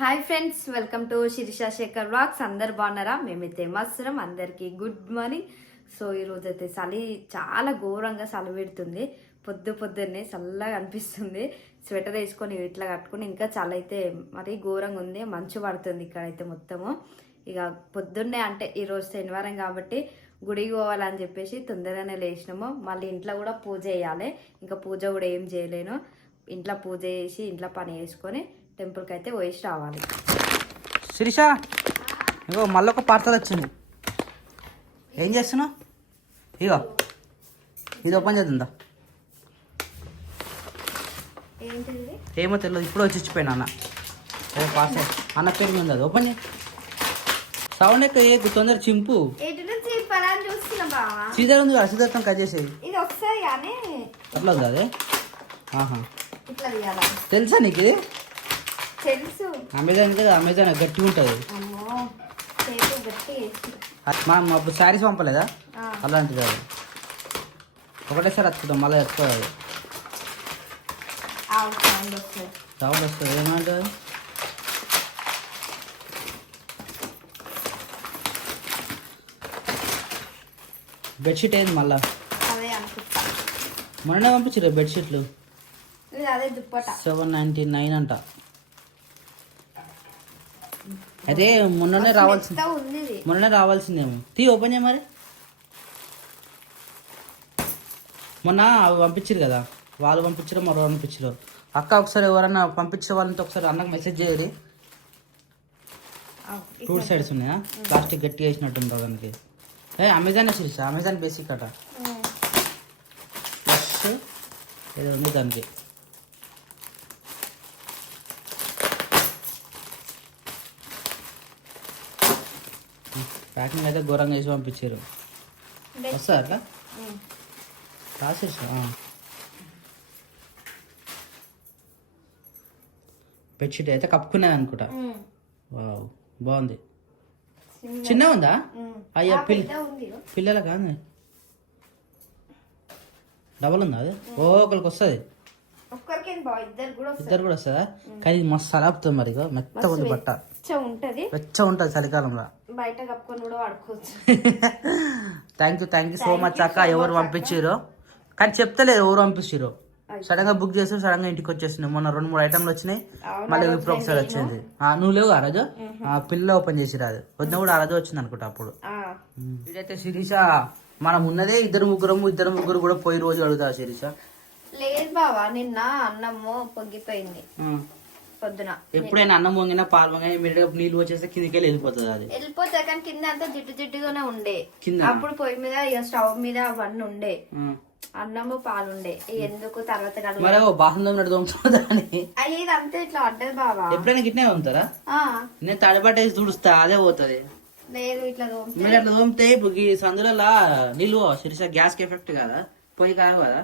Hi friends, welcome to Sirisha Shekhar vlogs. అందరు బాగున్నారా? మేమైతే మత్సరం. అందరికీ గుడ్ మార్నింగ్. సో ఈరోజు అయితే చలి చాలా ఘోరంగా చలి పెడుతుంది. పొద్దున్నే చల్లగా అనిపిస్తుంది. స్వెటర్ వేసుకొని ఇట్లా కట్టుకుని ఇంకా చలి అయితే మరీ ఘోరంగా ఉంది. మంచు పడుతుంది ఇక్కడైతే మొత్తము. ఇక పొద్దున్నే అంటే ఈరోజు శనివారం కాబట్టి గుడికి పోవాలని చెప్పేసి తొందరగానే లేచినాము. మళ్ళీ ఇంట్లో కూడా పూజ చేయాలి. ఇంకా పూజ కూడా ఏం చేయలేను. ఇంట్లో పూజ చేసి ఇంట్లో పని చేసుకొని టెంపుల్కి అయితే పోయేసి రావాలి. శిరీష, ఇగో మళ్ళీ ఒక పార్సల్ వచ్చింది. ఏం చేస్తున్నావు? ఇగో ఇది ఓపెన్ చేద్దా? ఏమో తెలియదు, ఇప్పుడు వచ్చి ఇచ్చిపోయినా అన్న. ఏదో పార్సల్ అన్న పేరు మీద అది ఓపెన్ చేయి. సౌండ్ ఎక్క ఏ తొందర చింపు. సీజర్ ఉంది కదా, సీజర్తో కట్ చేసేది. అట్లా ఉంది అదే. తెలుసా నీకు ఇది? తెలుసు. అమెజాన్ అమెజాన్ గట్టిగా ఉంటుంది. మనం అప్పుడు శారీస్ పంపలేదా, అలాంటిది అది. ఒకటేసారి వస్తుందాం, మళ్ళీ ఎత్తుకోవాలి. సౌండ్ వస్తుంది. ఏమంటుంది? బెడ్షీట్ ఏంది మళ్ళా? మొన్ననే పంపించారు బెడ్షీట్లు. 799 అంట. అదే మొన్ననే రావాల్సిందేమో. తీ ఓపెన్ చేయ మరి. మొన్న అవి పంపించారు కదా, వాళ్ళు పంపించారు, మరో పంపించారు. అక్క ఒకసారి ఎవరన్నా పంపించే వాళ్ళంతా ఒకసారి అన్నకు మెసేజ్ చేయరు. 2 సైడ్స్ ఉన్నాయా? ప్లాస్టిక్ గట్టిగా వేసినట్టుంది దానికి. అమెజాన్ సిరీస్, అమెజాన్ బేసిక్ అట. ప్లస్ ఏదో ఉంది దానికి. ప్యాకింగ్ అయితే ఘోరంగా వేసి పంపించారు. వస్తా అట్లా రాసేసా. బెడ్షీట్ అయితే కప్పుకునేది అనుకుంటా. వావ్, బాగుంది. చిన్న ఉందా? అయ్యా పిల్లల కాదు, డబల్ ఉందా? అది ఒకరికి వస్తుంది, ఇద్దరు కూడా వస్తుందా? కానీ ఇది మస్తు అలాపుతుంది. మరి మెత్త ఉంది బట్ట, వెచ్చ ఉంటుంది చలికాలంలో. బయట కప్పుకొని కూడా వాడుకోవచ్చు. థ్యాంక్ యూ సో మచ్ అక్క. ఎవరు పంపించారో కానీ చెప్తలేదు ఎవరు పంపించారో. సడన్ గా బుక్ చేసి సడన్ గా ఇంటికి వచ్చేసినాయి. మొన్న 2-3 ఐటమ్లు వచ్చినాయి, మళ్ళీ ఇప్పుడు ఒకసారి వచ్చింది. నువ్వు లేవు ఆ రోజు? పిల్ల ఓపెన్ చేసి రాదు వద్ద కూడా ఆ రోజు వచ్చింది అనుకుంటా. అప్పుడు ఇదైతే శిరీష మనం ఉన్నదే ఇద్దరు ముగ్గురు కూడా పోయి రోజు అడుగుతా. శిరీష లేదు బావా, నిన్న అన్నము పొంగిపోయింది పొద్దున. ఎప్పుడైనా అన్నం పొంగినా పాలు పొంగినా మీరు నీళ్ళు వచ్చేస్తే కిందకి వెళ్ళిపోతుంది. అది వెళ్ళిపోతుంది కానీ కింద అంతా జిడ్డుగానే ఉండే. అప్పుడు పొయ్యి మీద ఇక స్టవ్ మీద అవన్నీ ఉండే, అన్నము పాలుండే. ఎందుకు తర్వాత బాహంలో అయ్యేది అంతే ఇట్లా పడ్డది బావా. ఎప్పుడైనా గిట్నే ఉంటారా? నేను తడిపట్టేసి తుడుస్తా, అదే పోతుంది. లేదు ఇట్లా మీరు అట్లా తోమితే ఇప్పుడు ఈ సందులలో నీళ్ళు శిరీష గ్యాస్ కి ఎఫెక్ట్ కదా, పొయ్యి కాదు కదా.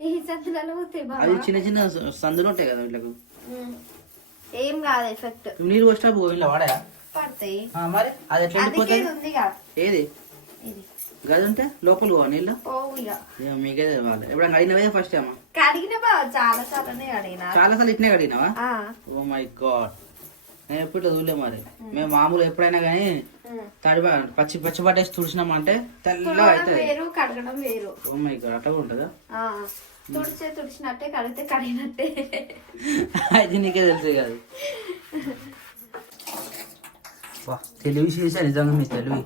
ఈ సందులలో అది చిన్న సందులు ఉంటాయి కదా వీళ్ళకు. ఏం కాదు ఎఫెక్ట్. నీళ్ళు వచ్చినా ఇలా వాడా పడతాయి మరి. అది ఎట్లా వెళ్ళిపోతుంది? ఏది గది ఉంటే లోపల పో నీళ్ళు. మీకే వాళ్ళు ఎప్పుడైనా కడిగినవే ఫస్ట్ ఏమో? కడిగినా చాలా సార్లు ఇట్నే కడిగినావా? ఓ మై గాడ్, నేను ఎప్పుడు చూడలే. మరి మేము మామూలు ఎప్పుడైనా కానీ పచ్చి పట్టేసి తుడిచినామంటే తెల్లగా అవుతుంది. కడగడం వేరు. ఓ మై గాడ్, అట్లా ఉంటుందా? తుడిచినట్టే కడిగితే కడిగినట్టే. అది నీకే తెలుసు కాదు. తెలివి చేసా నిజంగా మీ తెలివి.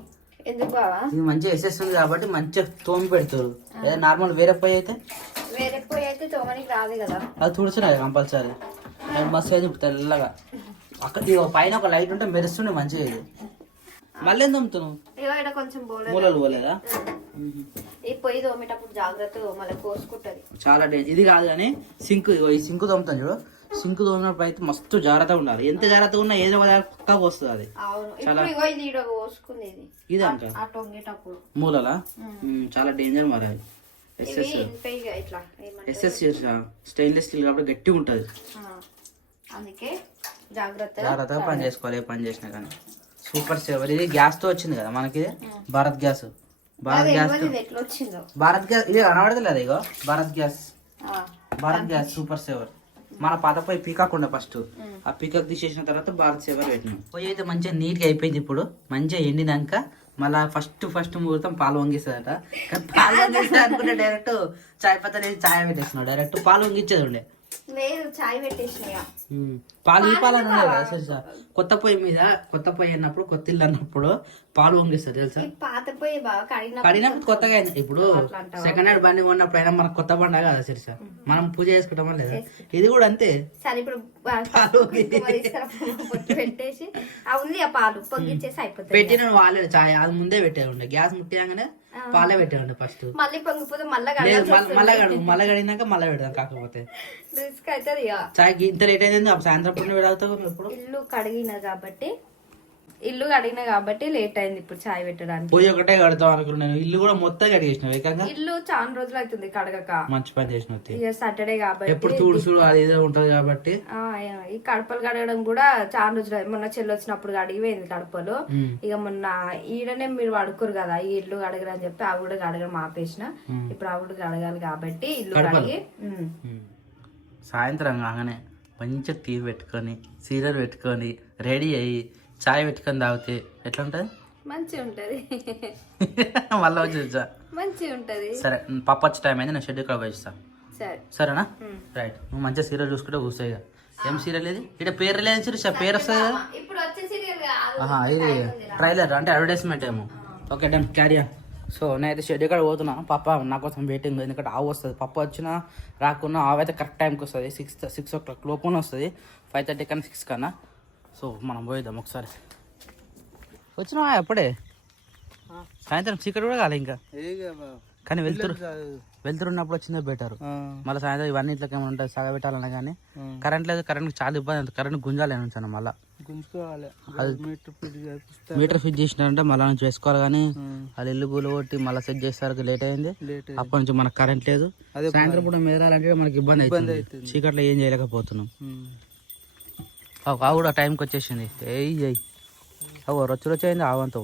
ఎందుకు బావా? ఇది మంచిగా ఎసేస్తుంది కాబట్టి మంచిగా తోమి పెడతారు. అదే నార్మల్ వేరే పొయ్యి అయితే తోమనికి రాదు కదా. అది తుడిచినాయి కంపల్సరీ. మస్తు అయితే తెల్లగా. అక్కడ పైన ఒక లైట్ ఉంటే మెరుస్తుండే మంచిగా. ఇది మళ్ళీ ఏం తోముతున్నావు? కొంచెం మూలలు పోలేదా? ఈ పొయ్యి తోమేటప్పుడు జాగ్రత్త, మళ్ళీ కోసుకుంటది. చాలా డేంజర్. ఇది కాదు కానీ సింక్, ఈ సింక్ తోముతాను చూడు. సింక్ తోమినప్పుడు అయితే మస్తు జాగ్రత్తగా ఉండాలి. ఎంత జాగ్రత్తగా ఉన్నా ఏదో ఒక పక్కా వస్తుంది. అది చాలా ఇది అంట మూలలా చాలా డేంజర్. మరి అది ఎస్ఎస్ స్టెయిన్లెస్ స్టీల్ కాబట్టి గట్టిగా ఉంటుంది. జాగ్రత్తగా పని చేసుకోవాలి ఏ పని చేసినా కానీ. Super saver. ఇది గ్యాస్ తో వచ్చింది కదా మనకి, భారత్ గ్యాస్. భారత్ గ్యాస్ ఇది కనబడతలేదు. ఇగో భారత్ గ్యాస్ సూపర్ సేవర్. మన పాత పొయ్యి పీకాక్ ఉండే ఫస్ట్ ఆ పీకాక్ తీసేసిన తర్వాత భారత్ సేవర్ పెట్టినాం. పొయ్యి అయితే మంచిగా నీట్గా అయిపోయింది. ఇప్పుడు మంచిగా ఎండినాక మళ్ళా ఫస్ట్ ముహూర్తం పాలు వంగిస్తుందట. కానీ పాలు వంగిస్తుంది అనుకుంటే డైరెక్ట్ చాయ్ పత్తా లేదు, చాయ్ పెట్టేస్తున్నాడు. డైరెక్ట్ పాలు వంగించేది ఉండే, లేదు చాయ్ పెట్టేసిన. పాలు ఈ పాలు అన్నా కదా తెలుసా. కొత్త పొయ్యి మీద కొత్త పొయ్యి అన్నప్పుడు కొత్త ఇల్లు అన్నప్పుడు పాలు వంగిస్తారు తెలుసా. పాత పోయి బాగా కడిగినప్పుడు కొత్తగా అయింది. ఇప్పుడు సెకండ్ హ్యాండ్ బండి కొన్నప్పుడు అయినా మనకు కొత్త బండ కదా తెలుసా, మనం పూజ చేసుకుంటామా లేదా. ఇది కూడా అంతే. సరే ఇప్పుడు పెట్టేసి ఉంది ఆ పాలు పొంగిచ్చేసి అయిపోతుంది. పెట్టిన వాళ్ళే చాయ్ అది ముందే పెట్టే ఉండే, గ్యాస్ ముట్టిగానే పాలే పెట్టే ఉండే ఫస్ట్. మళ్ళీ పొంగిపోతే మళ్ళీ గడినాక మళ్ళీ పెడదాం. కాకపోతే రిస్క్ అవుతుంది. చాయ్ ఇంత లేట్ అయింది. సాయంత్రం పూట పెడతావు ఇప్పుడు. ఇల్లు కడిగిన కాబట్టి లేట్ అయింది ఇప్పుడు చాయ్ పెట్టడానికి. పోయి ఒకటే కడతాం అనుకున్నాను. ఇల్లు కూడా మొత్తం కడిగేసినావు ఏకంగా. ఇల్లు చాలా రోజులు అవుతుంది కడగక. మంచి పని చేసినావు. ఇక సాటర్డే కాబట్టి ఎప్పుడు తుడుచుడు అది ఏదో ఉంటది కాబట్టి ఈ కడపలు కడగడం కూడా చాలా రోజులు. మొన్న చెల్లి వచ్చినప్పుడు కడిగిపోయింది కడపలు. ఇక మొన్న ఈడనే మీరు పడుకోరు కదా ఈ ఇల్లు కడగరు అని చెప్పి అవి కూడా కడగడం ఆపేసిన. ఇప్పుడు అవి కూడా కడగాలి కాబట్టి ఇల్లు కడిగి సాయంత్రం కాగానే మంచిగా టీ పెట్టుకొని సీరియల్ పెట్టుకొని రెడీ అయ్యి చాయ్ పెట్టుకొని తాగితే ఎట్లా ఉంటది? మంచిగా ఉంటది. మళ్ళీ వచ్చేసా మంచిగా ఉంటది. సరే పప్పు వచ్చే టైం అయింది, నేను షెడ్యూల్ కూడా వేస్తా. సరేనా? రైట్. నువ్వు మంచిగా సీరియల్ చూసుకుంటే కూర్చోయి. ఏం సీరియల్ ఇది? ఇక్కడ పేరు లేదు సీరియల్, పేరు వస్తుంది కదా. ఇది ట్రైలర్ అంటే అడ్వర్టైజ్మెంట్ ఏమో. Okay done, carrier. సో నేనైతే షెడ్ ఇక్కడ పోతున్నా. పప్ప నా కోసం వెయిటింగ్. ఎందుకంటే ఆవు వస్తుంది. పప్పు వచ్చినా రాకున్నా ఆవు అయితే కరెక్ట్ టైంకి వస్తుంది. 6 o'clock లోపల వస్తుంది. 5:30 కన్నా 6 కన్నా. సో మనం పోయిద్దాం ఒకసారి. వచ్చినా అప్పుడే సాయంత్రం చీకటి కూడా కాలే ఇంకా. కానీ వెళ్తున్నప్పుడు వచ్చిందే బెటర్. మళ్ళీ సాయంత్రం ఇవన్నీ ఇట్లా ఏమైనా ఉంటుంది సగబెట్టాలన్నా కానీ కరెంట్ లేదు. కరెంట్ చాలా ఇబ్బంది. కరెంట్ గుంజాలి ఉంచాను. మళ్ళీ మీటర్ ఫిట్ చేసినారంటే మళ్ళీ నుంచి వేసుకోవాలి. కానీ వాళ్ళు ఇల్లు కూలు కొట్టి మళ్ళీ సెట్ చేసేసరికి లేట్ అయింది. అప్పటి నుంచి మనకు కరెంట్ లేదు. సాయంత్రం పూట మెదరాలంటే మనకి ఇబ్బంది అవుతుంది. చీకట్లో ఏం చేయలేకపోతున్నాం. ఆవు కూడా టైంకి వచ్చేసింది. రొచ్చు అయింది ఆవంతో.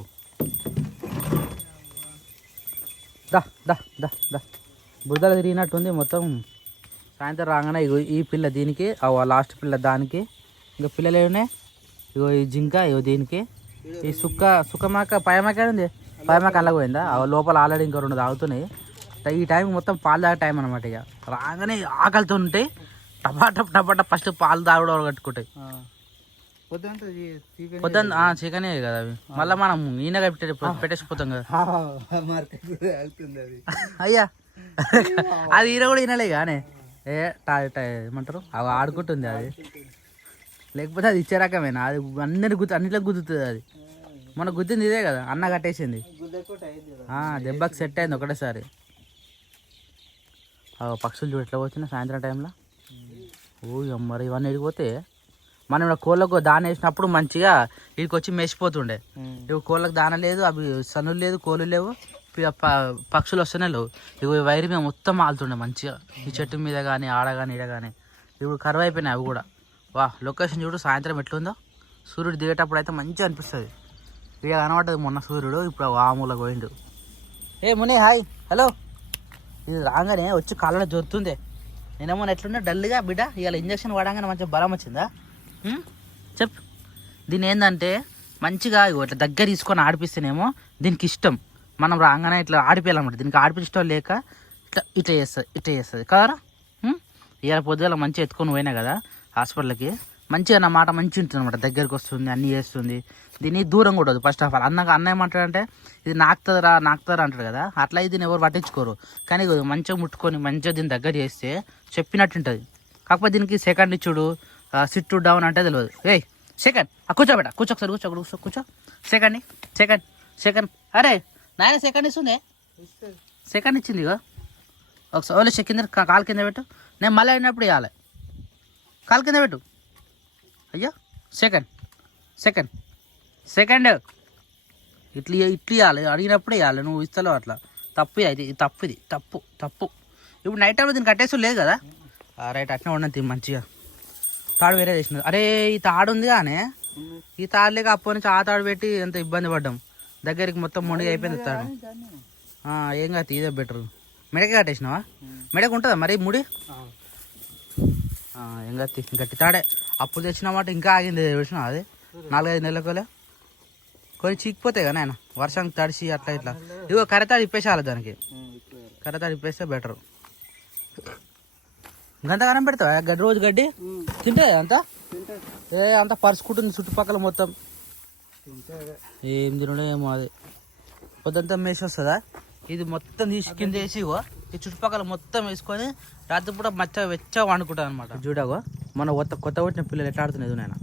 దా దా దా దా బురదలు తిరిగినట్టుంది మొత్తం. సాయంత్రం రాగానే ఇగో ఈ పిల్ల దీనికి, లాస్ట్ పిల్ల దానికి, ఇంకా పిల్లలు ఏమున్నాయి. ఇగో ఈ జింక, ఇగో దీనికి. ఈ సుక్కమాక పయమాక ఉంది. పయమాక అల్లకపోయిందా లోపల ఆల్రెడీ ఇంకా 2 తాగుతున్నాయి. ఈ టైం మొత్తం పాలు తాగే టైం అనమాట. ఇక రాగానే ఆకలితో ఉంటాయి. టపాటా ఫస్ట్ పాలు తాగడం కట్టుకుంటాయి. పొద్దున్న చికెనే కదా అవి. మళ్ళీ మనం ఈయనగా పెట్టేసిపోతాం కదా. అయ్యా అది ఈయన కూడా ఈయనలే కానీ ఏమంటారు అవి ఆడుకుంటుంది అది. లేకపోతే అది ఇచ్చే రకమేనా? అది అన్నిట్లో గుద్దుతుంది అది. మన గుద్దింది ఇదే కదా, అన్న కట్టేసింది. దెబ్బకి సెట్ అయింది ఒకటేసారి. పక్షులు చూడు ఎట్లా వచ్చినా సాయంత్రం టైంలో. మరి ఇవన్నీ ఎడిగిపోతే మనం ఇక్కడ కోళ్ళకు దాన వేసినప్పుడు మంచిగా ఇక్కడికి వచ్చి మేసిపోతుండే. ఇవి కోళ్ళకు దాన లేదు, అవి సన్నులు లేదు, కోళ్ళు లేవు, పక్షులు వస్తూనే లేవు. ఇవి వైరు మీద మొత్తం ఆలుతుండే మంచిగా. ఈ చెట్టు మీద కానీ ఆడ కానీ ఈడ కానీ. ఇప్పుడు కరువు అయిపోయినాయి అవి కూడా. లొకేషన్ చూడు సాయంత్రం ఎట్లుందో. సూర్యుడు దిగేటప్పుడు అయితే మంచిగా అనిపిస్తుంది. ఇక కనబడ్డది మొన్న సూర్యుడు. ఇప్పుడు ఆమూలకు పోయిండు. ముని హాయ్ హలో. ఇది రాగానే వచ్చి కాళ్ళలో జొరుతుంది. నేనేమో ఎట్లుండే డల్గా బిడ్డ. ఇవాళ ఇంజక్షన్ వాడంగానే మంచిగా బలం వచ్చిందా? చెప్పు. దీని ఏంటంటే మంచిగా ఇట్లా దగ్గర తీసుకొని ఆడిపిస్తేనేమో దీనికి ఇష్టం. మనం రాగానే ఇట్లా ఆడిపోయాలన్నమాట. దీనికి ఆడిపించడం లేక ఇట్లా చేస్తుంది కదా. ఇవాళ పొద్దుగల మంచిగా ఎత్తుకొని పోయినా కదా హాస్పిటల్కి. మంచిగా నా మాట మంచిగా ఉంటుంది అనమాట. దగ్గరికి వస్తుంది, అన్నీ చేస్తుంది. దీన్ని దూరం కూడా ఫస్ట్ ఆఫ్ ఆల్. అన్న ఏమంటాడంటే ఇది నాకుతుందిరా అంటాడు కదా. అట్లా దీన్ని ఎవరు పట్టించుకోరు. కానీ మంచిగా ముట్టుకొని మంచిగా దీన్ని దగ్గర చేస్తే చెప్పినట్టు ఉంటుంది. కాకపోతే దీనికి సెకండ్ ఇచ్చుడు, సిట్ డౌన్ అంటే తెలియదు. సెకండ్ కూర్చోబెట్ట, కూర్చో ఒకసారి, కూర్చో. సెకండ్ అరే నాయన సెకండ్ ఇస్తుంది. సెకండ్ ఇచ్చింది ఇక ఒకసారి. ఓన్లీ కింద కాలు కింద పెట్టు. నేను మళ్ళీ అయినప్పుడు ఇవ్వాలి. కాలు కింద పెట్టు. అయ్యో సెకండ్ ఇట్లా ఇవ్వాలి. అడిగినప్పుడు ఇవ్వాలి. నువ్వు ఇస్తలేవు అట్లా. తప్పు అయితే ఇది తప్పు. ఇప్పుడు నైట్ టైంలో దీన్ని కట్టేసి లేదు కదా. రైట్ అట్నే ఉండదు మంచిగా. తాడు వేరే చేసినది. అరే ఈ తాడు ఉంది కానీ ఈ తాడు లేక అప్పటి నుంచి ఆ తాడు పెట్టి ఎంత ఇబ్బంది పడ్డాం. దగ్గరికి మొత్తం మొండిగా అయిపోయింది తాడు. ఏం కాదు ఇదే బెటర్. మెడకి కట్టేసినావా? మెడకు ఉంటుందా మరి ముడి? గట్టి తాడే అప్పుడు తెచ్చిన మాట ఇంకా ఆగింది చూసిన అది 4-5 నెలలకోలే కొన్ని చీకిపోతాయి కదా నాయన వర్షానికి తడిసి అట్లా ఇట్లా ఇదిగో కరెతాడు ఇప్పేసాలి దానికి కరెతాడు ఇప్పేస్తే బెటర్ గంతగానం పెడతావా గడ్డి రోజు గడ్డి తింటే అంతా అంతా పరుచుకుంటుంది చుట్టుపక్కల మొత్తం ఏం తినడం ఏమో అది పొద్దంతా మేసి వస్తుందా ఇది మొత్తం తీసి కింద వేసి ఈ చుట్టుపక్కల మొత్తం వేసుకొని రాత్రిపూట వెచ్చగా వండుకుంటాను అనమాట చూడగో మన కొత్త కొట్టిన పిల్లలు ఎట్లా ఆడుతున్నాయి నాయన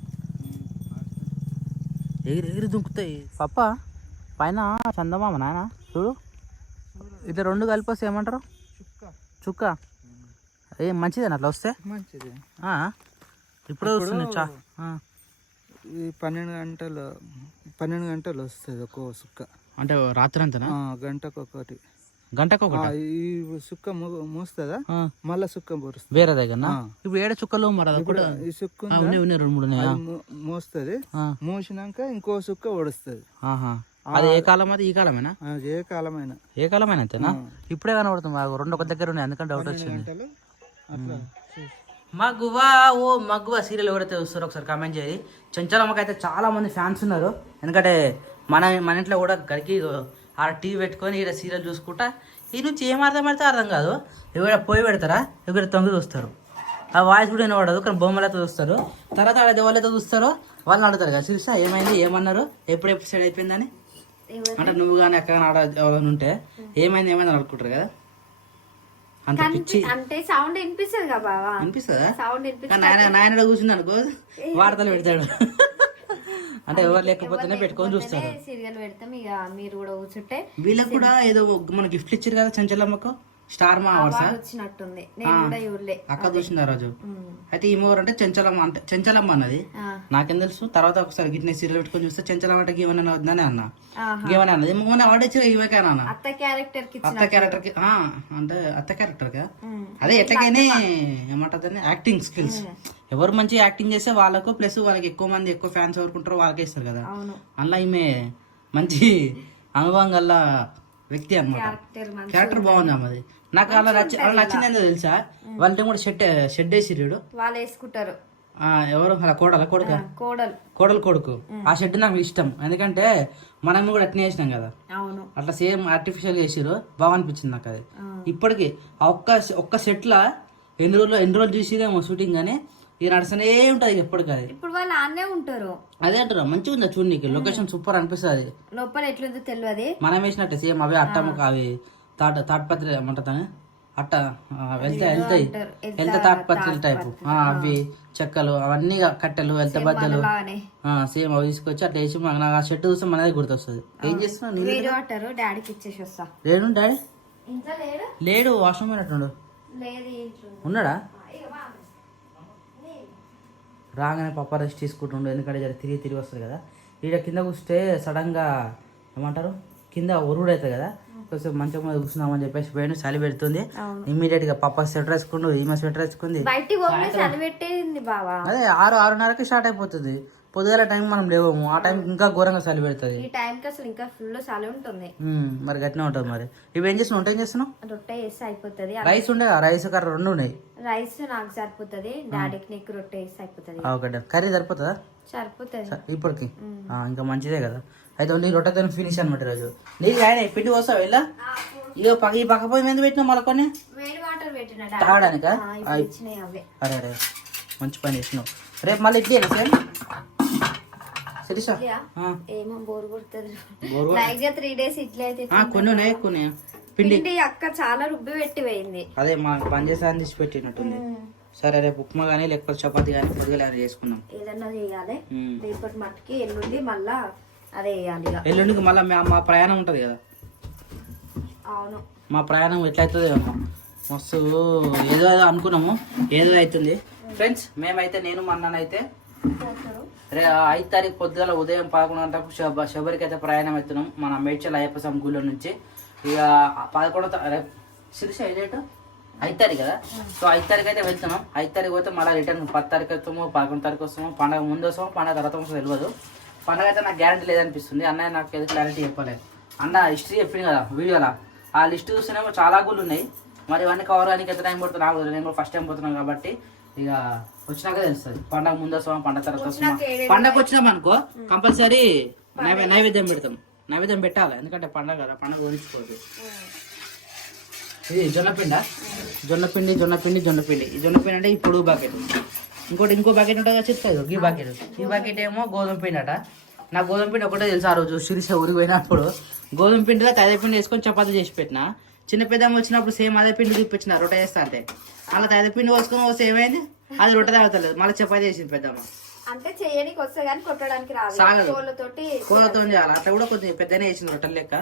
ఎగిరి దుంకుతాయి పప్ప పైన చందమామ నాయన చూడు ఇట్లా 2 కలిపి వస్తే ఏమంటారు చుక్క ఏం మంచిదేనా అట్లా వస్తే మంచిది ఇప్పుడే వస్తుంది 12 గంటలు వస్తుంది ఒక్కో సుక్క అంటే రాత్రి అంతనా గంటకొకటి ఈ సుక్క మోస్తుందా మళ్ళా సుక్క పోరుస్తుంది వేరే దగ్గర ఇప్పుడు ఏడ చుక్కలు మరి ఈ సుక్క 2-3 మోస్తుంది మోసినాక ఇంకో సుక్క ఓడుస్తుంది అది ఏ కాలం అది ఈ కాలమేనా ఏ కాలమైనా అంతేనా ఇప్పుడే కనబడుతుంది 2 ఒక దగ్గర ఉన్నాయి అందుకని డౌట్ వచ్చింది అట్లా మగువా మగువా సీరియల్ ఎవరైతే చూస్తారో ఒకసారి కామెంట్ చేయాలి చెంచలమ్మకి అయితే చాలా మంది ఫ్యాన్స్ ఉన్నారు ఎందుకంటే మన ఇంట్లో కూడా గడికి ఆడ టీవీ పెట్టుకొని ఇక్కడ సీరియల్ చూసుకుంటా ఈ నుంచి ఏం అర్థం కాదు ఎవడ పోయి పెడతారా ఎవరు తొంగి చూస్తారు ఆ వాయిస్ కూడా వినబడదు కానీ బొమ్మలతో చూస్తారు తర్వాత ఆడ ఎవరైతే చూస్తారో వాళ్ళని అడుగుతారు కదా శిరీష ఏమైంది ఏమన్నారు ఎప్పుడు ఎపిసోడ్ అయిపోయిందని అంటే నువ్వు కానీ అక్కడ ఆడ ఎవరైనా ఉంటే ఏమైంది అనుకుంటారు కదా అంత పిచ్చి అంటే సౌండ్ వినిపిస్తుంది కదా బావా అనిపిస్తుందా సౌండ్ నాయన కూర్చుంది అనుకో వార్తలు పెడతాడు అంటే ఎవరు లేకపోతేనే పెట్టుకొని చూస్తారు సీరియల్ పెడతాం ఇక మీరు కూడా కూర్చుంటే వీళ్ళకి కూడా ఏదో మన గిఫ్ట్ ఇచ్చారు కదా చంచలమ్మకు స్టార్ మా వచ్చినట్టుంది నేను కూడా చూడలే అక్క చూసింది ఆ రోజు అయితే ఈ మూవర్ అంటే చెంచలమ్మ అన్నది నాకేం తెలుసు తర్వాత ఒకసారి గిట్నే సీరియల్ పెట్టుకొని చూస్తే చెంచలమ్మ అంటే గేమన్నా వద్దని అన్న గేమని అన్నది మొన్న అవార్డు ఇచ్చిన ఇవేకా అన్న అత్త క్యారెక్టర్ కి అంటే అత్త క్యారెక్టర్ గా అదే ఎట్లకైనా ఏమంటదని యాక్టింగ్ స్కిల్స్ ఎవరు మంచి యాక్టింగ్ చేస్తే వాళ్ళకు ప్లస్ వాళ్ళకి ఎక్కువ ఫ్యాన్స్ ఎవరుకుంటారో వాళ్ళకే ఇస్తారు కదా అందులో ఈమె మంచి అనుభవం గల వ్యక్తి అనమాట క్యారెక్టర్ బాగుంది అమ్మది నాకు అలా నచ్చింది ఏందో తెలుసా వాళ్ళ కూడా షెడ్ వేసిర్రు వాళ్ళు వేసుకుంటారు ఎవరు అలా కోడలు కొడుకు ఆ షెడ్ నాకు ఇష్టం ఎందుకంటే మనం కూడా అట్నే చేసినాం కదా అట్లా సేమ్ ఆర్టిఫిషియల్ చేసిరు బాగా అనిపించింది నాకు అది ఇప్పటికి ఆ ఒక్క సెట్ లా ఎన్ని రోజులు చూసిదేమో షూటింగ్ కానీ ఇక నడుస్తూనే ఉంటది ఎప్పటికీ అది ఇప్పుడు వాళ్ళు ఆన్నే ఉంటారు అదే అంటారు మంచిగా ఉందా చూడనీకి లొకేషన్ సూపర్ అనిపిస్తుంది లోపల ఎట్లుందో తెలియదు మనం వేసినట్టే సేమ్ అవే అట్టమ్మకు అవి తాటపత్రి ఏమంటుందని అట్ట వెళ్తాయి తాటపత్రి టైపు అవి చెక్కలు అవన్నీ కట్టెలు వెళ్తే బద్దలు సేమ్ అవి తీసుకొచ్చి అట్లా వేసి నాకు ఆ షర్ట్ చూస్తే మనదే గుర్తొస్తుంది ఏం చేస్తున్నావు డాడీకి ఇచ్చేసి వస్తా లేడు డాడీ లేడు వాష్రూమ్ అయినట్టు ఉన్నాడా రాగానే పప్ప రెస్ట్ తీసుకుంటుండు ఎందుకంటే జర తిరిగి వస్తుంది కదా ఈడ కింద కూర్చుంటే సడన్గా ఏమంటారు కింద ఒరుడు అవుతుంది కదా కొంచెం మంచిగా మీద కూర్చున్నామని చెప్పేసి పోయిన చలి పెడుతుంది ఇమ్మీడియట్ గా పప్ప స్వెటర్ వేసుకుండు ఈమె స్వెటర్ వేసుకుంది అదే 6-6:30కి స్టార్ట్ అయిపోతుంది పొద్దుగల టైం మనం లేవము ఆ టైం ఇంకా ఘోరంగా చలి పెడుతుంది ఈ టైం కి అసలు ఇంకా ఫుల్ చలి ఉంటుంది మరి గట్టినే ఉంటుంది మరి ఇవి ఏం చేస్తున్నావు ఏం చేస్తున్నావు రొట్టె చేస్తే అయిపోతుంది రైస్ ఉండే రైస్ కర్రీ 2 ఉన్నాయి రైస్ నాకు సరిపోతుంది డాడీకి నీకు రొట్టె వేస్తే అయిపోతుంది ఓకే కర్రీ సరిపోతుందా సరిపోతుంది ఇప్పటికి ఇంకా మంచిదే కదా అయితే ఓన్లీ రొట్టెతో ఫినిష్ అనమాట రోజు నీకు ఆయన పిండి పోస్తావు ఇలా ఇక ఈ పక్క పోయి మీద పెట్టినా మళ్ళీ కొన్ని తాగడానికా అరే మంచి పని చేసినావు రేపు మళ్ళీ ఇడ్లీనా సేమ్ ఏమో బోర్ కొడుతుంది 3 days ఇడ్లీ అయితే కొన్ని ఉన్నాయి కొన్ని పిండి అక్క చాలా రుబ్బి పెట్టి పోయింది అదే మా పని చేసాన్ని తీసి పెట్టినట్టుంది సరే రేపు ఉప్మా కానీ లేకపోతే చపాతి కానీ పొద్దుగా చేసుకున్నాం ఏదన్నా చేయాలి రేపటి మట్టుకి ఎల్లుండి మళ్ళా అదే వేయాలి ఎల్లుండికి మళ్ళీ మా ప్రయాణం ఉంటది కదా అవును మా ప్రయాణం ఎట్లయితుంది అమ్మా మస్తు ఏదో అనుకున్నాము ఏదో అవుతుంది ఫ్రెండ్స్ మేమైతే నేను మా అన్ననైతే 5 తారీఖు పొద్దుగల ఉదయం 11 గంటలకు శబరికి అయితే ప్రయాణం అవుతున్నాం మన మేడ్చల్ అయ్యప్ప స్వామి గుళ్ళ నుంచి ఇక 11 శిరీష డేట్ 5 తారీఖు కదా సో 5 తారీఖు అయితే వెళ్తున్నాం 5 తారీఖు పోతే మళ్ళీ రిటర్న్ 10 తారీఖు వస్తాము 11 తారీఖు వస్తాము పండగ ముందు వస్తాము పండగ తర్వాత వస్తాము తెలియదు పండగ అయితే నాకు గ్యారంటీ లేదనిపిస్తుంది అన్నయ్య నాకు ఏదో క్లారిటీ చెప్పలేదు అన్న హిస్టరీ చెప్పింది కదా వీడియోలో ఆ లిస్ట్ చూస్తేనేమో చాలా గుళ్ళు ఉన్నాయి మరి ఇవన్నీ కవర్ కానీ ఎంత టైం పడుతుంది నాకు నేను కూడా ఫస్ట్ టైం పోతున్నాను కాబట్టి ఇక వచ్చినాక తెలుస్తుంది. పండగ ముందు వస్తామా పండగ తర్వాత వస్తామా. వచ్చినాక ఏడేడు పండగ వచ్చినాం అనుకో కంపల్సరీ నైవేద్యం పెడతాం. నైవేద్యం పెట్టాలి, ఎందుకంటే పండగ కదా, పండగ ఊరించుకోవద్దు. ఇది జొన్నపిండి జొన్నపిండి జొన్నపిండి జొన్నపిండి. ఈ జొన్నపిండి అంటే ఈ పొడుగు బకెట్. ఇంకో బకెట్ ఉంటుంది కదా చెప్తాయి, ఈ బకెట్ ఏమో గోధుమ పిండి అట. నాకు గోధుమ పిండి ఒకటే తెలుసు. ఆ రోజు శిరీష ఊరికి పోయినప్పుడు గోధుమ పిండిలో తైద పిండి వేసుకొని చపాతీ చేసి పెట్టిన. చిన్న పెద్దమ్మ వచ్చినప్పుడు సేమ్ అదే పిండి చూపించిన రొట్టె చేస్తా అంటే. అలా తైద పిండి పోసుకొని వస్తే ఏమైంది, అది రొట్టె తాగుతలేదు, మళ్ళీ చపాతీ చేసింది పెద్దమ్మ. అంటే చేయడానికి వస్తే కానీ కొట్టడానికి రాదు. సాగదు, కోళ్ళతోటి కోళ్ళతో చేయాలి. అట్లా కూడా కొంచెం పెద్దనే వేసింది రొట్టెలు లెక్క.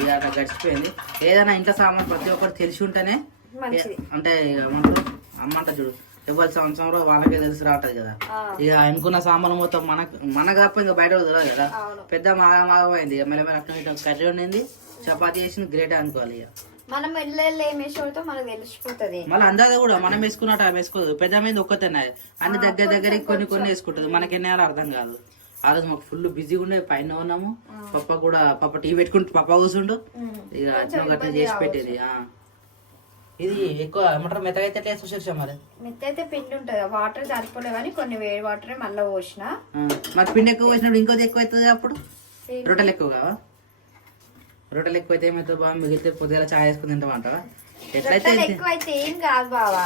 ఇక అట్లా గడిచిపోయింది. ఏదైనా ఇంట్లో సామాన్ ప్రతి ఒక్కరు తెలిసి ఉంటేనే మంచిది. అంటే ఏమంటారు అమ్మంట చూడు, ఎవరి సంవత్సరంలో వాళ్ళకే తెలిసి రావటది కదా. ఇక అనుకున్న సామాన్ మొత్తం మనకు తప్ప ఇంకా బయట తెలియదు కదా. పెద్ద మాగమైంది. ఇక మెల్లమెల్ల అట్లా కర్రీ ఉండింది, చపాతీ చేసింది, గ్రేట్ అనుకోవాలి. ఇక మనం ఎల్లెళ్ళు ఏం వేసేవాడితో మనకు తెలిసిపోతుంది. మళ్ళీ అందరూ కూడా మనం వేసుకున్నట్టు ఆమె వేసుకోదు. పెద్ద మీద ఒక్కతేనే అన్ని దగ్గరికి కొన్ని వేసుకుంటుంది. మనకెన్ని అర్థం కాదు. ఆ రోజు మాకు ఫుల్ బిజీగా ఉండే, పైన ఉన్నాము. పప్ప టీ పెట్టుకుంటూ పప్ప కూర్చుండు. ఇక అట్లా చేసి పెట్టేది. ఇది ఎక్కువ ఏమంటారు మెత్తగా అయితే ఎట్లా వేసుకొచ్చా మరి. మెత్త అయితే పిండి ఉంటుంది, వాటర్ సరిపోలే కానీ కొన్ని వేడి వాటర్ మళ్ళీ పోసిన. మరి పిండి ఎక్కువ పోసినప్పుడు ఇంకోది ఎక్కువ అవుతుంది. అప్పుడు రొట్టెలు ఎక్కువ కావా? రొట్టెలు ఎక్కువ అయితే ఏమవుతుంది బాగా, మిగిలితే పొద్దుగా చాయ్ వేసుకుని తింటామంటావా? ఎట్లయితే ఎక్కువ అయితే ఏం కాదు బావా.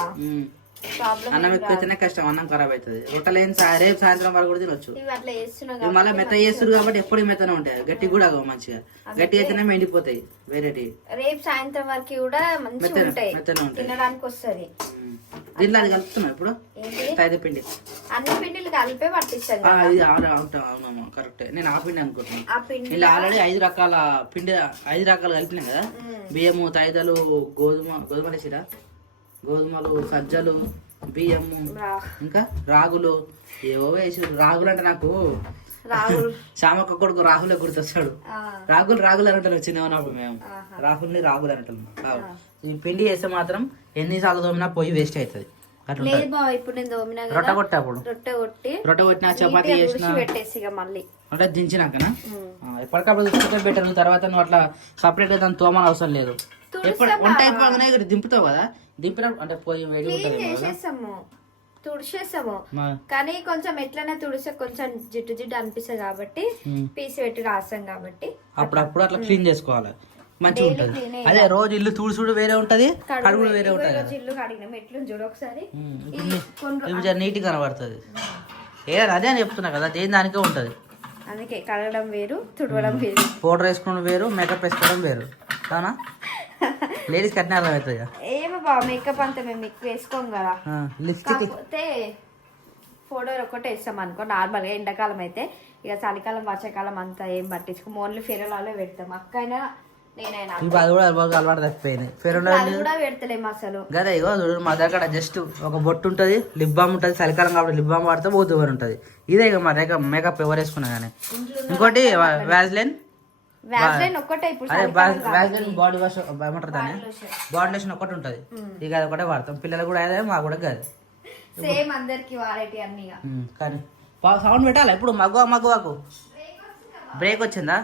అన్నం ఎక్కువ అయితేనే కష్టం, అన్నం ఖరాబ్ అవుతుంది. రొట్టెలు ఏం రేపు సాయంత్రం వరకు కూడా తినొచ్చు. అట్లా చేస్తున్నాం మళ్ళీ మెత్త చేస్తారు కాబట్టి ఎప్పుడు మెత్తనే ఉంటాయి. గట్టి కూడా మంచిగా గట్టి అయితేనే ఎండిపోతాయి. వేరేటి రేపు సాయంత్రం వరకు కూడా మంచిగా ఉంటాయి, మెత్తనే ఉంటాయి, తినడానికి వస్తుంది. దీంట్లో అది కలుపుతున్నాం ఇప్పుడు తైద పిండి. అన్ని పిండిలు కలిపే పట్టిస్తాను. అవునమ్మా కరెక్ట్. నేను ఆ పిండి అనుకుంటున్నాను. ఇలా ఆల్రెడీ 5 రకాల పిండి 5 రకాలు కలిపినాం కదా. బియ్యము, తైదలు, గోధుమలు వేసిరా, గోధుమలు, సజ్జలు, బియ్యము, ఇంకా రాగులు ఏవో వేసి. రాగులు అంటే నాకు శ్యామక్క కొడుకు రాహులే గుర్తొస్తాడు. రాగులు అని అంటారు చిన్న ఉన్నప్పుడు మేము. రాహుల్ని రాగులు అంటాం. ఈ పిండి వేస్తే మాత్రం ఎన్నిసార్లు తోమినా పోయి వేస్ట్ అవుతుంది. రొట్టె కొట్టినా చపాతీ చేసినా మళ్ళీ అంటే దించినాకనా ఎప్పటికప్పుడు తీసుకుంటే బెటర్. తర్వాత నువ్వు అట్లా సపరేట్ గా దాన్ని తోమని అవసరం లేదు. ఎప్పుడు వంట అయిపోగానే దింపుతావు కదా, దింపినప్పుడు అంటే పోయి వేడి తుడిచేస్తాము. కానీ కొంచెం ఎట్లనే తుడిసే కొంచెం జిడ్డు అనిపిస్తుంది కాబట్టి పీసి పెట్టి రాస్తాం కాబట్టి అప్పుడప్పుడు అట్లా క్లీన్ చేసుకోవాలి, మంచిగా ఉంటుంది. అదే రోజు ఇల్లు తుడుచుడు వేరే ఉంటది, కడుగుడు వేరే ఉంటది. ఇల్లు కడిగినాం ఎట్లు చూడు ఒకసారి నీట్ గా కనబడుతుంది. అదే అని చెప్తున్నా కదా, దేని దానికే ఉంటది. అందుకే కడగడం వేరు, తుడవడం వేరు, పౌడర్ వేసుకోవడం వేరు, మేకప్ వేసుకోవడం వేరు. కానా లేడీస్ కట్టిన అర్థం అవుతుంది. ఏమో బాబు మేకప్ అంతా మేము ఎక్కువ వేసుకోం కదా. కాకపోతే పౌడర్ ఒకటే వేస్తాం అనుకో నార్మల్ గా. ఎండాకాలం అయితే ఇక చలికాలం వర్షాకాలం అంతా ఏం పట్టించుకో, ఓన్లీ ఫెరలాలో పెడతాం. అక్కైనా నేనైనా అలవాటు తప్పిపోయింది. కూడా పెడతలేము అసలు. గదే ఇగో మా దగ్గర జస్ట్ ఒక బొట్టు ఉంటది, లిప్ బామ్ ఉంటది. చలికాలం కాబట్టి లిప్ బామ్ వాడితే బోతు ఎవరు ఉంటది. ఇదే ఇక మా దగ్గర మేకప్ ఎవరు వేసుకున్నా కానీ. ఇంకోటి వ్యాజ్లైన్ ఒక్కటే ఇప్పుడు బాడీ వాష్ ఏమంటారు దాన్ని, బాడీ లోషన్ ఒకటి ఉంటది. ఇక అది ఒకటే వాడతాం. పిల్లలు కూడా అదే, మాకు కూడా కాదు. సేమ్ అందరికి వాడేటి అన్ని. కానీ సౌండ్ పెట్టాలి ఇప్పుడు. మగ్గువాకు బ్రేక్ వచ్చిందా?